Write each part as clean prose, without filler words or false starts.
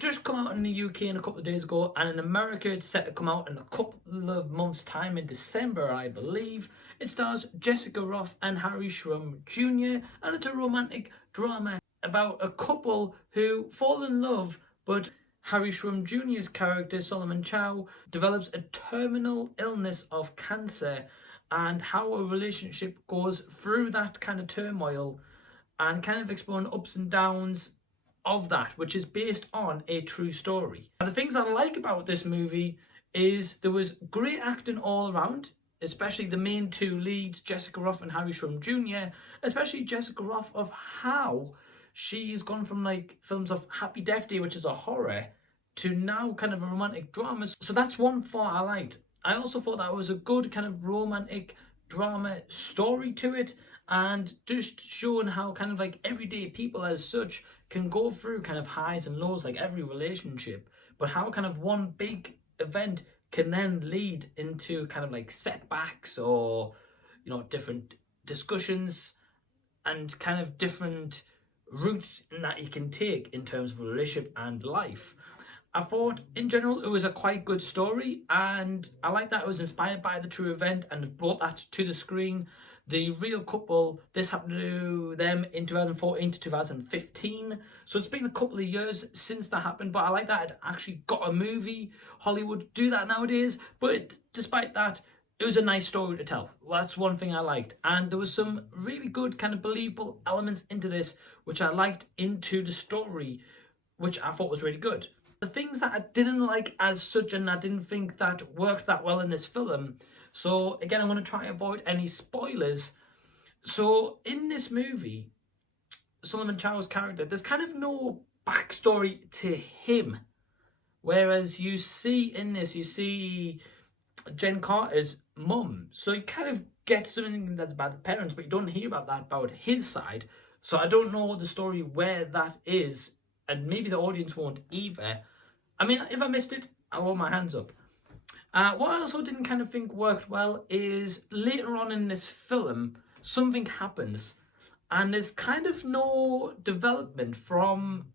It's just come out in the UK a couple of days ago, and in America it's set to come out in a couple of months' time in December, I believe. It stars Jessica Rothe and Harry Shrum Jr., and it's a romantic drama about a couple who fall in love, but Harry Shrum Jr.'s character, Solomon Chow, develops a terminal illness of cancer, and how a relationship goes through that kind of turmoil and kind of exploring ups and downs of that, which is based on a true story. Now, the things I like about this movie is there was great acting all around, especially the main two leads, Jessica Rothe and Harry Shrum Jr., especially Jessica Rothe, of how she's gone from like films of Happy Death Day, which is a horror, to now kind of a romantic drama. So that's one part I liked. I also thought that was a good kind of romantic drama story to it, and just showing how kind of like everyday people as such can go through kind of highs and lows like every relationship, but how kind of one big event can then lead into kind of like setbacks, or different discussions and kind of different routes that you can take in terms of relationship and life. I thought in general it was a quite good story, and I like that it was inspired by the true event and brought that to the screen. The real couple, this happened to them in 2014 to 2015, so it's been a couple of years since that happened, but I like that it actually got a movie. Hollywood do that nowadays, but despite that, it was a nice story to tell. Well, that's one thing I liked, and there was some really good kind of believable elements into this, which I liked into the story, which I thought was really good. The things that I didn't like as such, and I didn't think that worked that well in this film, so again, I'm going to try and avoid any spoilers. So in this movie, Solomon Chow's character, there's kind of no backstory to him, whereas you see in this, you see Jen Carter's mum, so you kind of get something that's about the parents, but you don't hear about that about his side. So I don't know the story where that is, and maybe the audience won't either. I mean, if I missed it, I'll hold my hands up. What I also didn't kind of think worked well is later on in this film, something happens, and there's kind of no development from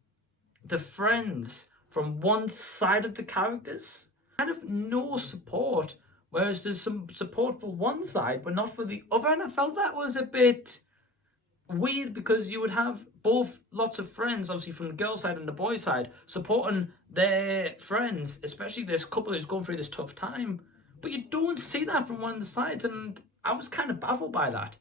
the friends from one side of the characters. Kind of no support, whereas there's some support for one side but not for the other, and I felt that was a bit weird, because you would have both lots of friends, obviously from the girl side and the boy side, supporting their friends, especially this couple who's going through this tough time, but you don't see that from one of the sides, and I was kind of baffled by that.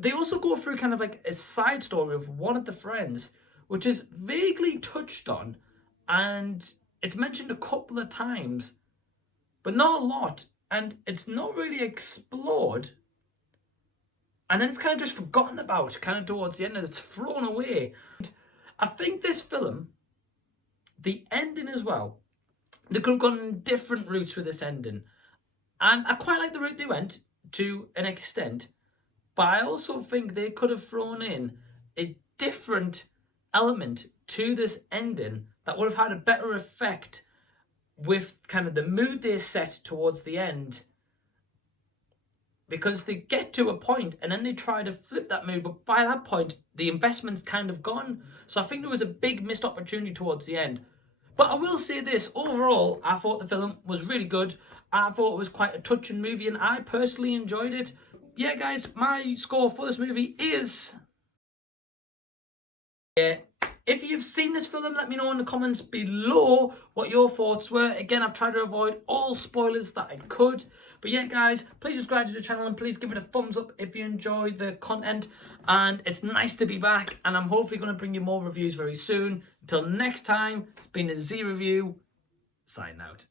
They also go through kind of like a side story of one of the friends, which is vaguely touched on, and it's mentioned a couple of times, but not a lot, and it's not really explored. And then it's kind of just forgotten about, kind of towards the end, and it's thrown away. And I think this film, the ending as well, they could have gone different routes with this ending. And I quite like the route they went to an extent, but I also think they could have thrown in a different element to this ending that would have had a better effect with kind of the mood they set towards the end. Because they get to a point and then they try to flip that mood, but by that point the investment's kind of gone. So I think there was a big missed opportunity towards the end. But I will say this, overall I thought the film was really good. I thought it was quite a touching movie, and I personally enjoyed it. Yeah guys, my score for this movie is... If you've seen this film, let me know in the comments below what your thoughts were. Again, I've tried to avoid all spoilers that I could. But yeah, guys, please subscribe to the channel and please give it a thumbs up if you enjoy the content. And it's nice to be back, and I'm hopefully going to bring you more reviews very soon. Until next time, it's been a Z Review, signing out.